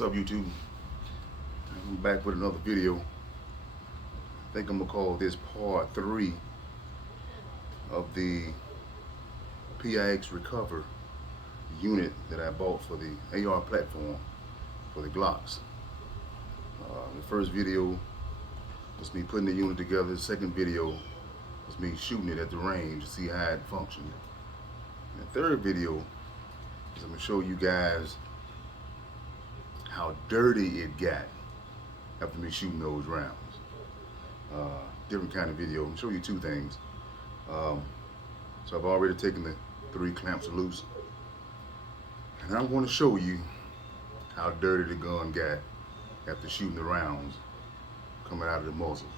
What's up, YouTube? I'm back with another video. I think I'm gonna call this part 3 of the PIX Recover unit that I bought for the AR platform for the Glocks. The first video was me putting the unit together. The second video was me shooting it at the range to see how it functioned. And the third video is I'm gonna show you guys how dirty it got after me shooting those rounds. Different kind of video. I'm gonna show you two things. So I've already taken the 3 clamps loose, and I'm going to show you how dirty the gun got after shooting the rounds coming out of the muzzle.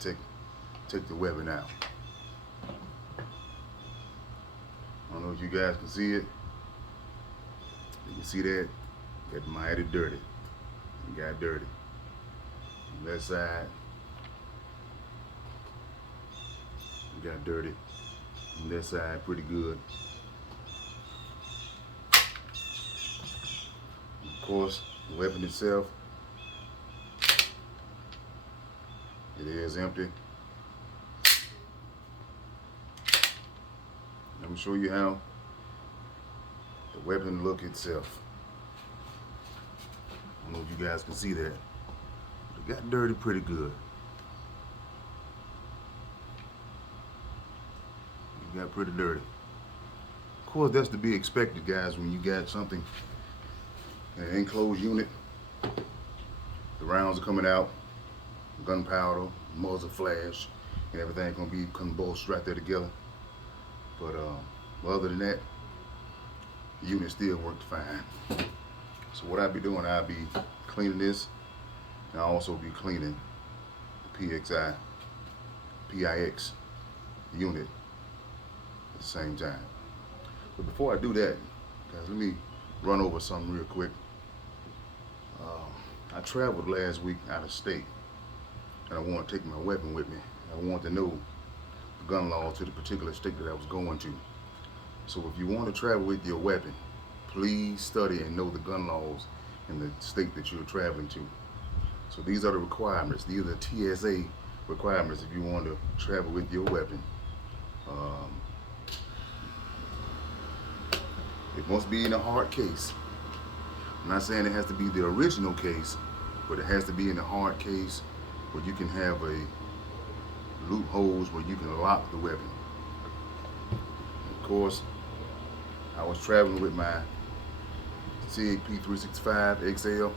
Take the weapon out. I don't know if you guys can see it. You can see that? Got mighty dirty. It got dirty. On that side, it got dirty. On that side, pretty good. Of course, the weapon itself, it is empty. Let me show you how the weapon look itself. I don't know if you guys can see that. It got dirty pretty good. It got pretty dirty. Of course, that's to be expected, guys, when you got something in an enclosed unit. The rounds are coming out, gunpowder, muzzle flash, and everything gonna be convulsed right there together. But other than that, the unit still worked fine. So what I'll be doing, I'll be cleaning this, and I'll also be cleaning the PIX unit at the same time. But before I do that, guys, let me run over something real quick. I traveled last week out of state, and I want to take my weapon with me. I want to know the gun laws to the particular state that I was going to. So if you want to travel with your weapon, please study and know the gun laws in the state that you're traveling to. So these are the requirements. These are the TSA requirements if you want to travel with your weapon. It must be in a hard case. I'm not saying it has to be the original case, but it has to be in a hard case where you can have a loopholes where you can lock the weapon. Of course, I was traveling with my Pt.3 XL.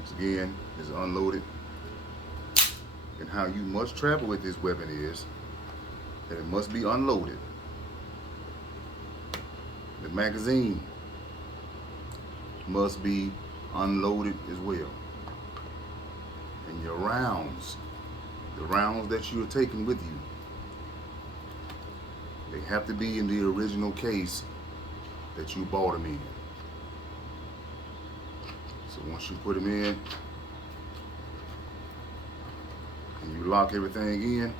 This again is unloaded. And how you must travel with this weapon is that it must be unloaded. The magazine must be unloaded as well. And your rounds, the rounds that you are taking with you, they have to be in the original case that you bought them in. So once you put them in and you lock everything in,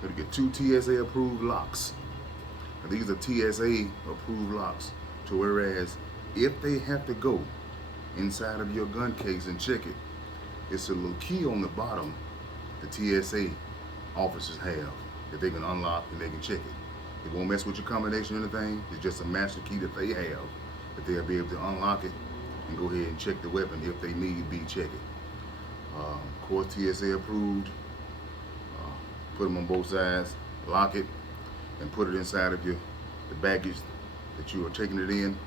you'll get 2 TSA approved locks. Now these are TSA approved locks. So whereas if they have to go inside of your gun case and check it, it's a little key on the bottom the TSA officers have that they can unlock and they can check it. It won't mess with your combination or anything. It's just a master key that they have that they'll be able to unlock it and go ahead and check the weapon if they need be check it. Of course, TSA approved. Put them on both sides, lock it, and put it inside of the baggage that you are taking it in,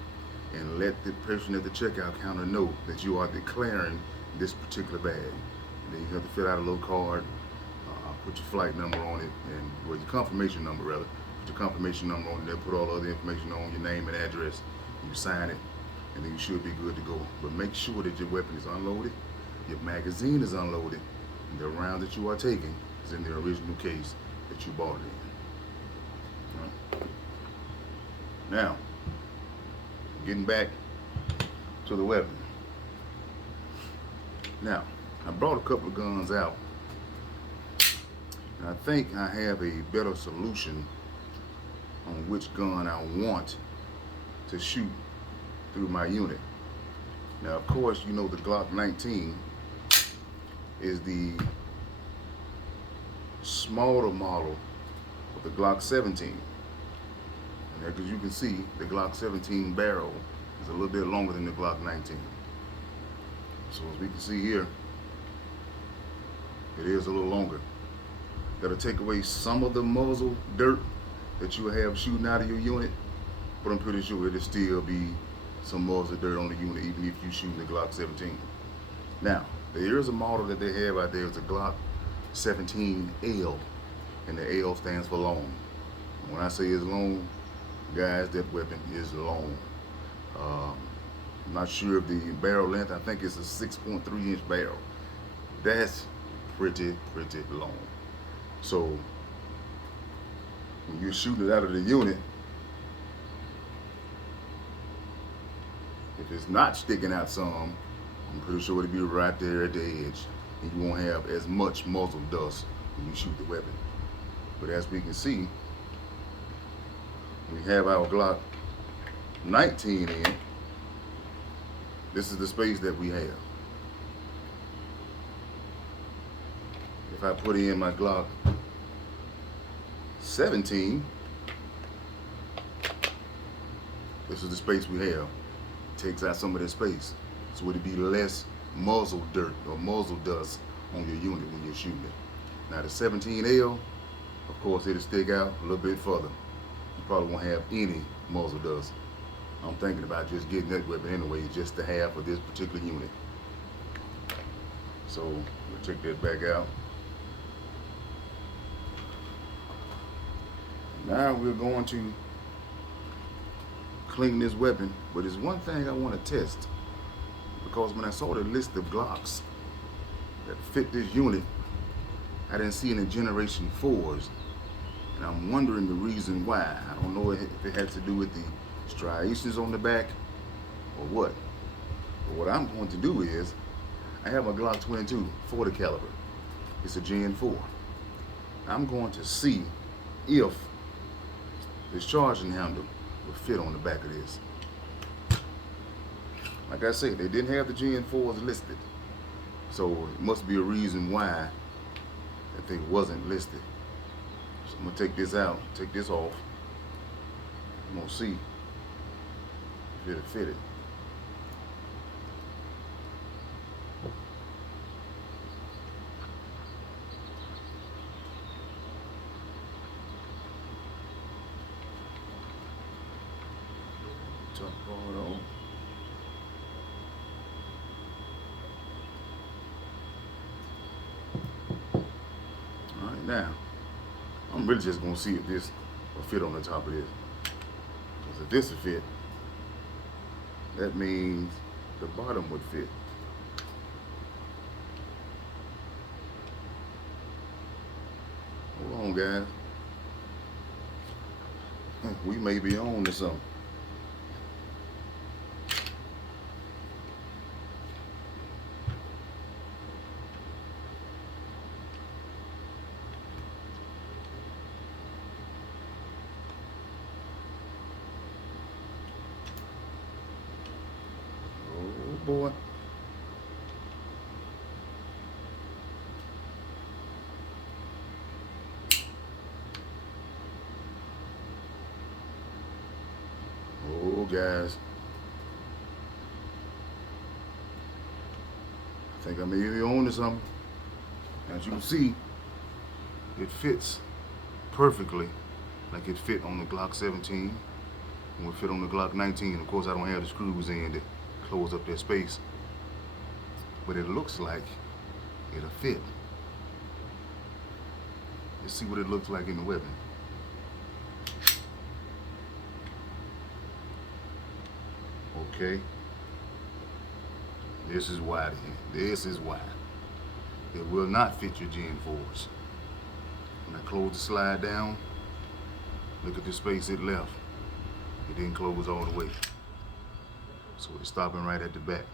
and let the person at the checkout counter know that you are declaring this particular bag. And then you have to fill out a little card, put your flight number on it, and well, your confirmation number rather. Put your confirmation number on it, then put all the other information on, your name and address, and you sign it, and then you should be good to go. But make sure that your weapon is unloaded, your magazine is unloaded, and the round that you are taking is in the original case that you bought it in. Now, getting back to the weapon. Now, I brought a couple of guns out, and I think I have a better solution on which gun I want to shoot through my unit. Now, of course, you know the Glock 19 is the smaller model of the Glock 17. And as you can see, the Glock 17 barrel is a little bit longer than the Glock 19. So as we can see here, it is a little longer. That'll take away some of the muzzle dirt that you have shooting out of your unit, but I'm pretty sure it'll still be some muzzle dirt on the unit even if you shoot the Glock 17. Now, there is a model that they have out there. It's a Glock 17L, and the L stands for long. When I say it's long, guys, that weapon is long. I'm not sure of the barrel length. I think it's a 6.3 inch barrel. That's pretty long. So when you're shooting it out of the unit, if it's not sticking out some, I'm pretty sure it'll be right there at the edge, and you won't have as much muzzle dust when you shoot the weapon. But as we can see, we have our Glock 19 in. This is the space that we have. If I put in my Glock 17, this is the space we have. Takes out some of that space, so it'll be less muzzle dirt or muzzle dust on your unit when you're shooting it. Now the 17L, of course, it'll stick out a little bit further. You probably won't have any muzzle dust. I'm thinking about just getting that weapon anyway, just to have for this particular unit. So we'll take that back out. Now we're going to clean this weapon, but there's one thing I want to test, because when I saw the list of Glocks that fit this unit, I didn't see any Generation 4s, and I'm wondering the reason why. I don't know if it had to do with the striations on the back or what. But what I'm going to do is, I have a Glock 22 40 caliber. It's a Gen 4. I'm going to see if this charging handle will fit on the back of this. Like I said, they didn't have the Gen 4s listed, so it must be a reason why that thing wasn't listed. So I'm gonna take this out, take this off. I'm gonna see if it'll fit it. Top part on. Alright, now I'm really just gonna see if this will fit on the top of this. Because if this will fit, that means the bottom would fit. Hold on, guys. We may be on to something. Oh boy. Oh, guys. I think I may be on to something. As you can see, it fits perfectly like it fit on the Glock 17. And will fit on the Glock 19. Of course, I don't have the screws in to close up that space. But it looks like it'll fit. Let's see what it looks like in the weapon. Okay. This is why. This is why. It will not fit your Gen 4s. When I close the slide down, look at the space it left. It didn't close all the way. So it's stopping right at the back.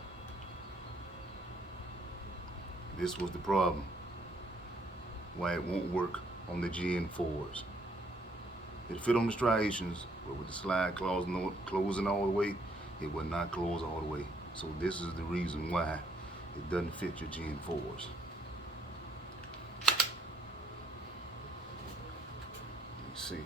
This was the problem. Why it won't work on the GN4s. It fit on the striations, but with the slide closing all the way, it would not close all the way. So this is the reason why it doesn't fit your GN4s. Let me see.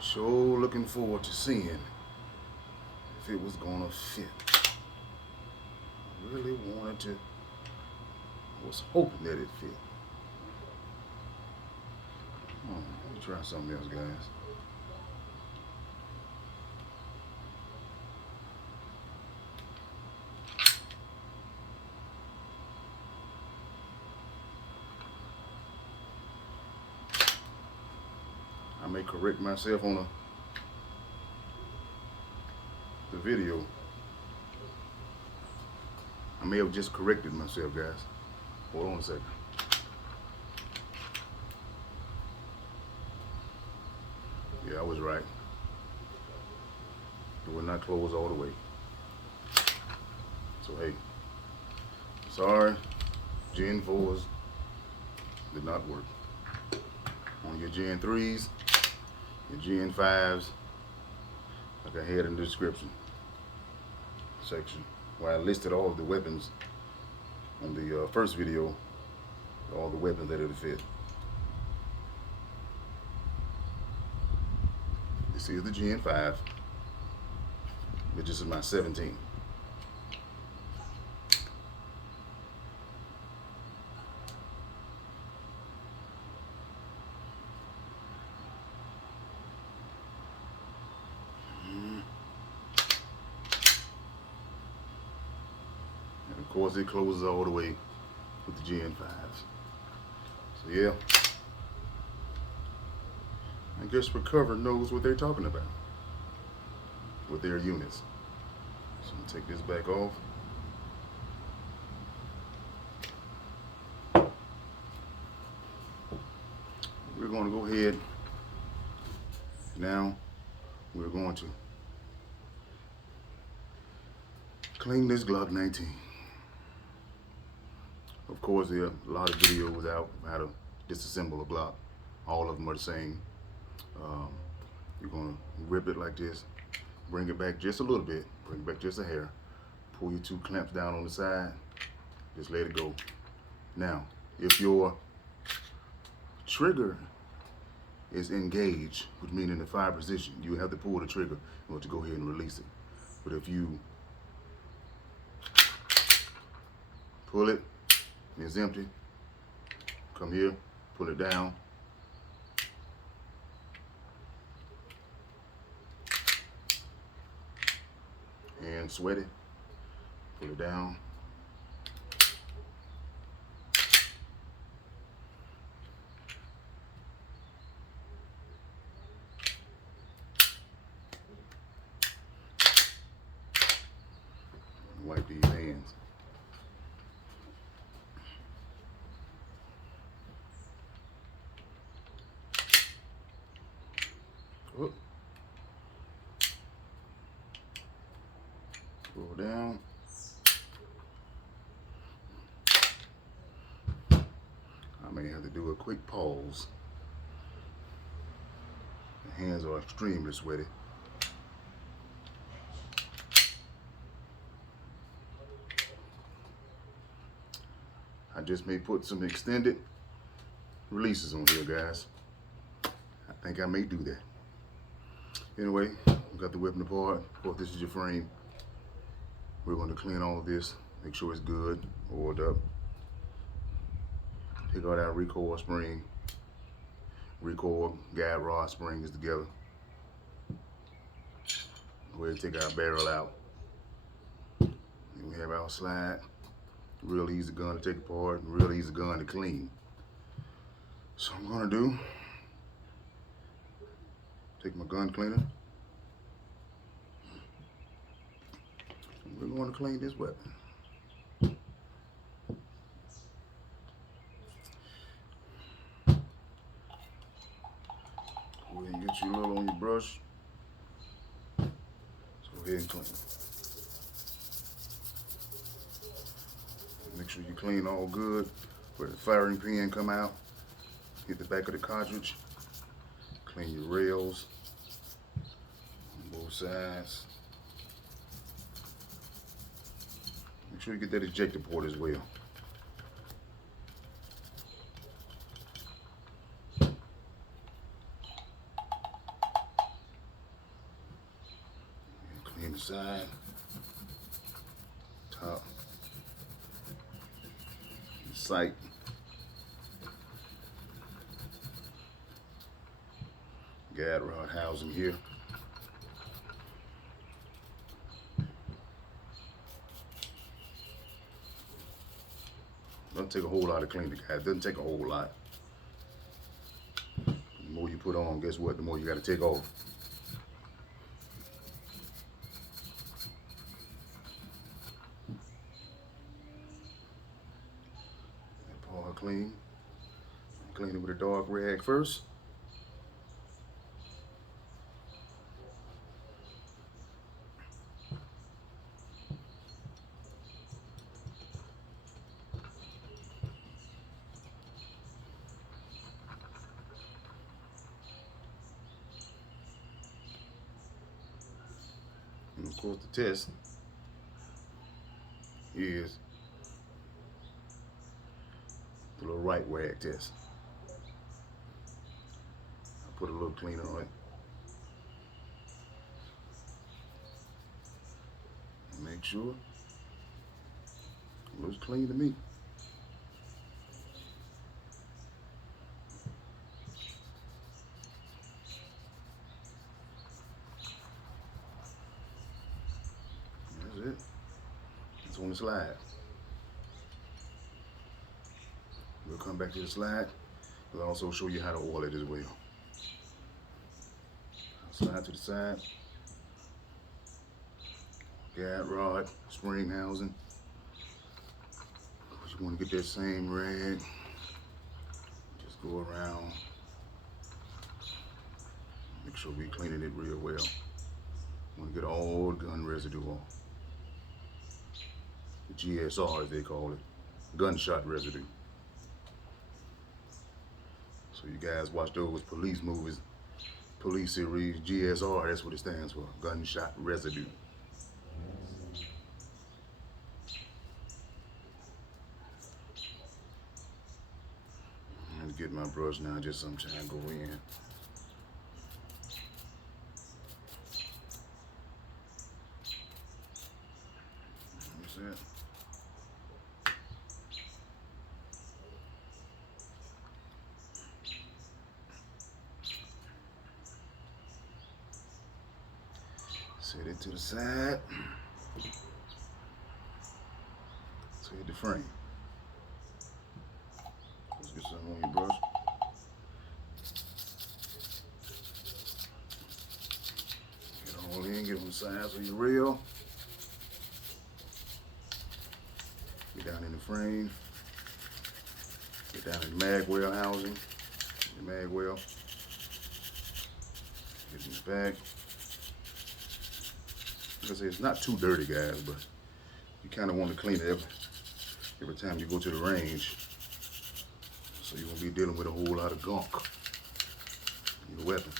Sure looking forward to seeing if it was gonna fit. I really wanted to, I was hoping that it fit. Let me try something else, guys. I may correct myself on the video. I may have just corrected myself, guys. Hold on a second. Yeah, I was right. It will not close all the way. So hey, sorry, Gen 4s did not work. On your Gen 3s, your Gen 5s, like I had in the description section, where I listed all of the weapons on the first video, all the weapons that it'll fit. This is the Gen 5, which is my 17. And of course it closes all the way with the Gen 5s. So yeah, I guess Recover knows what they're talking about with their units. So I'm gonna take this back off. We're going to go ahead now. We're going to clean this Glock 19. Of course, there are a lot of videos out on how to disassemble a Glock. All of them are the same. You're going to rip it like this, bring it back just a little bit, bring it back just a hair, pull your two clamps down on the side, just let it go. Now, if your trigger is engaged, which means in the fire position, you have to pull the trigger in order to go ahead and release it. But if you pull it, and it's empty, come here, pull it down, and sweat it, pull it down, wipe these hands. Whoop. Pull down. I may have to do a quick pause. The hands are extremely sweaty. I just may put some extended releases on here, guys. I think I may do that. Anyway, we got the weapon apart. Of course, this is your frame. We're going to clean all of this, make sure it's good, oiled up. Take out our recoil spring. Recoil guide rod spring is together. Go ahead and take our barrel out. Then we have our slide. Real easy gun to take apart, real easy gun to clean. So I'm gonna do, take my gun cleaner. We're going to clean this weapon. brush. Let's go ahead and clean it. Make sure you clean all good. Where the firing pin come out. Hit the back of the cartridge. Clean your rails on both sides. Make sure you get that ejector port as well. Clean the side, top, sight. Guide rod housing here. Doesn't take a whole lot to clean the guide. Doesn't take a whole lot. The more you put on, guess what? The more you got to take off. That part clean. Clean it with a dark rag first. And of course the test is the little right rag test. I put a little cleaner on it. And make sure it looks clean to me. That's it. It's on the slide. We'll come back to the slide. We'll also show you how to oil it as well. Slide to the side. Guide rod, spring housing. You want to get that same rag. Just go around. Make sure we cleaning it real well. Want to get all the gun residue off. The GSR, as they call it, gunshot residue. So you guys watch those police movies, police series, GSR, that's what it stands for, gunshot residue. I'm gonna get my brush now, just sometime go in. That's it. Set it to the side. Set the frame. Let's get some on your brush. Get all in, get on the sides of your rail. Get down in the frame. Get down in the mag well housing. The mag well. Get in the back. Like I say, it's not too dirty, guys, but you kind of want to clean it every time you go to the range, so you won't be dealing with a whole lot of gunk in your weapon.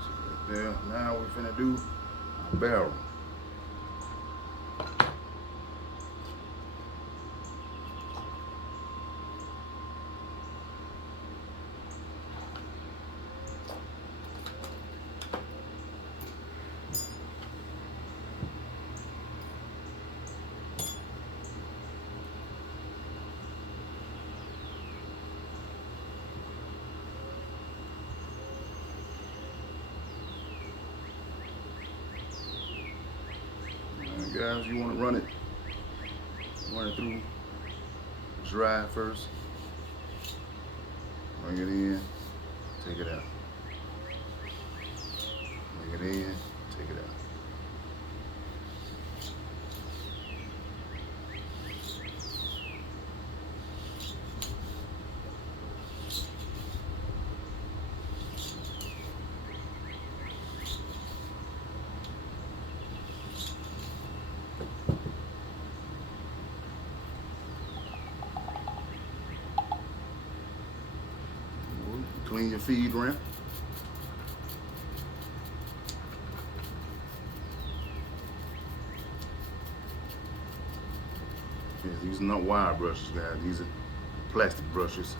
So right there, now we're finna do a barrel. Guys, you want to run it through dry first. Bring it in, take it out. Bring it in, take it Clean your feed ramp. Yeah, these are not wire brushes, guys. These are plastic brushes.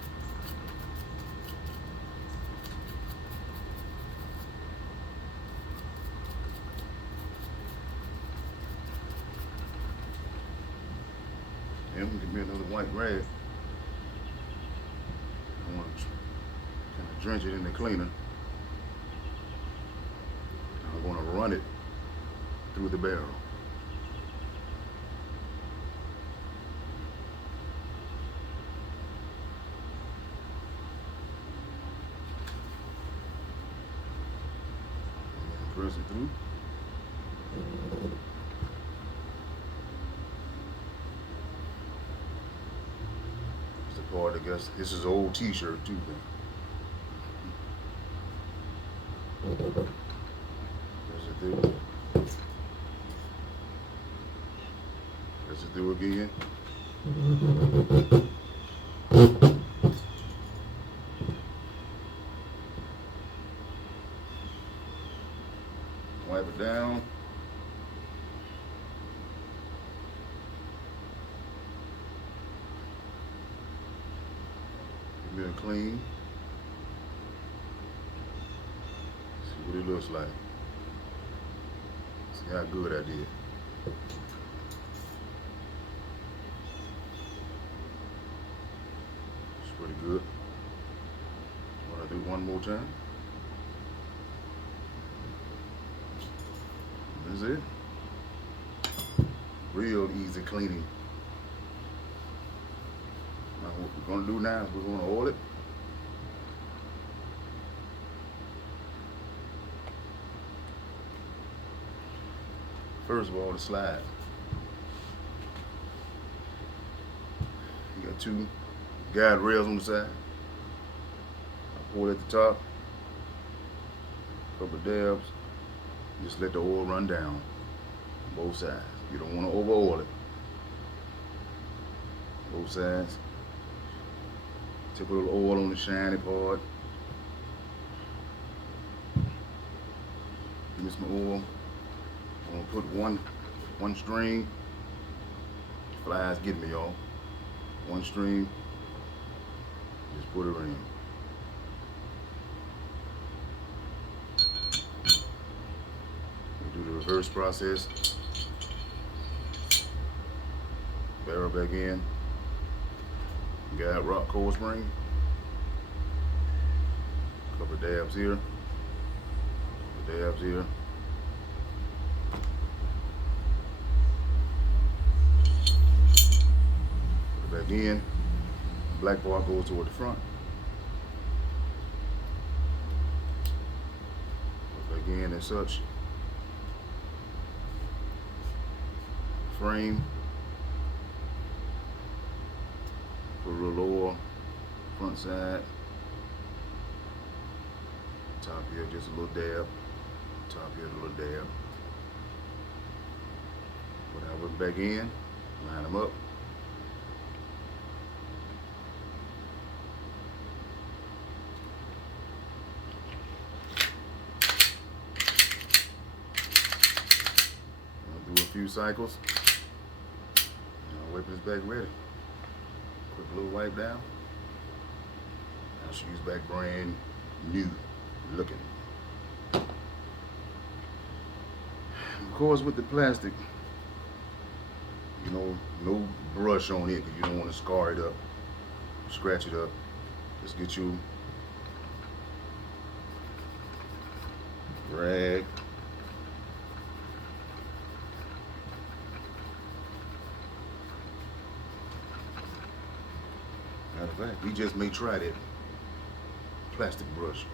And we can get another white rag. I want to kind of drench it in the cleaner. I'm going to run it through the barrel. And press it through. Part, I guess this is an old t-shirt too. Press it through. Press it through again. Wipe it down. Give it a clean. See what it looks like. See how good I did. It's pretty good. Want to do one more time? That's it. Real easy cleaning. Now what we're going to do now is we're going to oil it. First of all, the slide. You got two guide rails on the side. I pour it at the top. Couple of dabs. Just let the oil run down on both sides. You don't want to over oil it. Both sides. Take a little oil on the shiny part. Give me some oil. I'm gonna put one string. Flies get me, y'all. One string. Just put it in. Do the reverse process. Barrel back in. Got rock coil spring. Couple of dabs here. Couple of dabs here. Put it back in. Black part goes toward the front. Put it back in as such. Frame. Put a little oil, front side, top here just a little dab, top here a little dab. Put that back in, line them up. Do a few cycles. Wipe this back ready. Quick little wipe down. Now she's back brand new looking. Of course, with the plastic, you know, no brush on it because you don't want to scar it up, scratch it up. Just get you rag. Matter of fact, we just may try that plastic brush.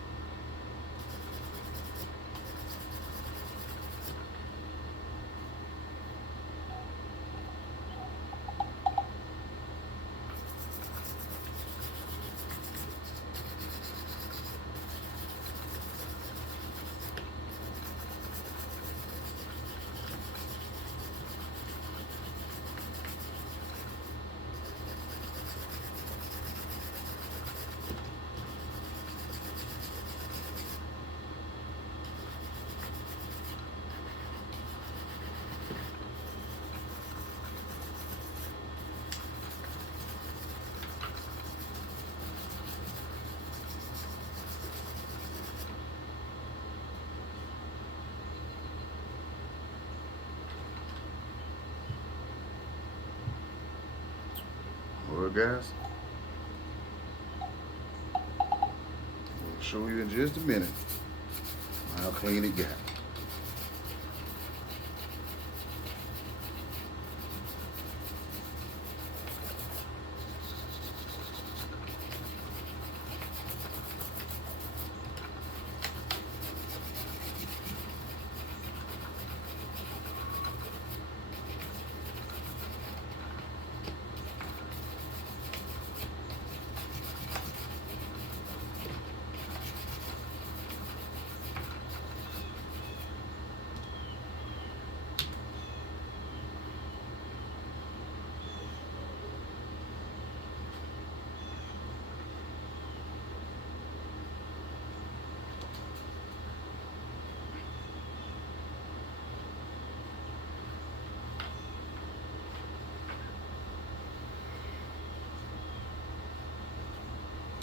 Well, guys, I'll show you in just a minute how clean it got.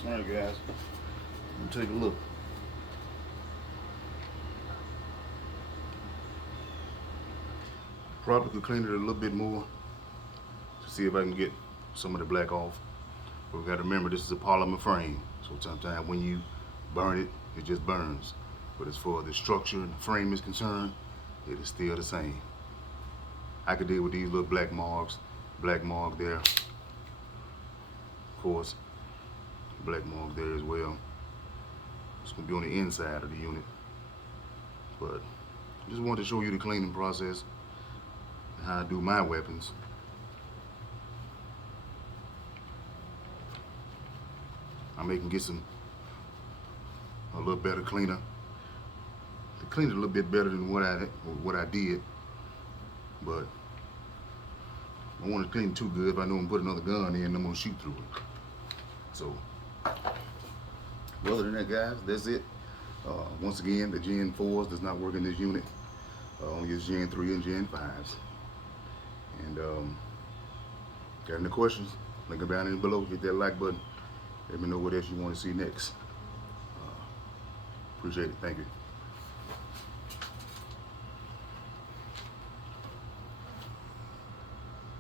Alright guys, let's take a look. Probably could clean it a little bit more to see if I can get some of the black off. But we gotta remember this is a polymer frame, so sometimes when you burn it, it just burns. But as far as the structure and the frame is concerned, it is still the same. I could deal with these little black mark there. Of course, black mark there as well. It's gonna be on the inside of the unit. But I just wanted to show you the cleaning process and how I do my weapons. I may can get a little better cleaner to clean it a little bit better than what I did, but I don't want to clean it too good. If I know I'm put another gun in, I'm gonna shoot through it. So, other than that, guys, that's it. Once again, the Gen 4s does not work in this unit. Only use Gen 3 and Gen 5s. And got any questions? Link them down in below. Hit that like button. Let me know what else you want to see next. Appreciate it. Thank you.